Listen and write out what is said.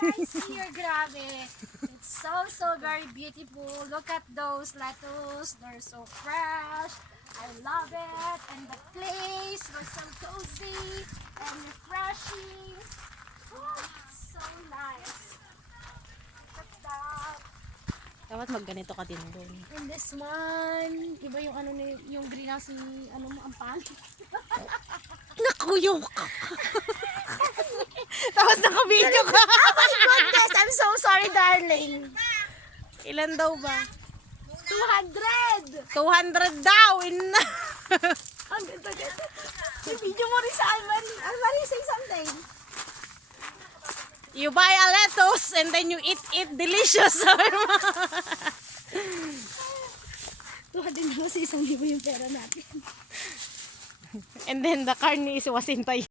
guys here, grabe. It's so very beautiful. Look at those lettuce. They're so fresh. I love it. And the place was so cozy and refreshing. Oh, so nice. Look at that. Dapat magganito ka din doon. And this one, iba yung ano ni yung greenhouse ni ano mo ang pangit. Nakuyo ka. Tapos naka-video ka. Oh my goodness, I'm so sorry, darling. Ilan daw ba? 200. 200 daw. Ang ganda-ganda. I-video mo rin sa Almarie. Almarie, say something. You buy a lettuce and then you eat it delicious. 200 na sa 1,000 yung pera natin. And then the carne is wasintay.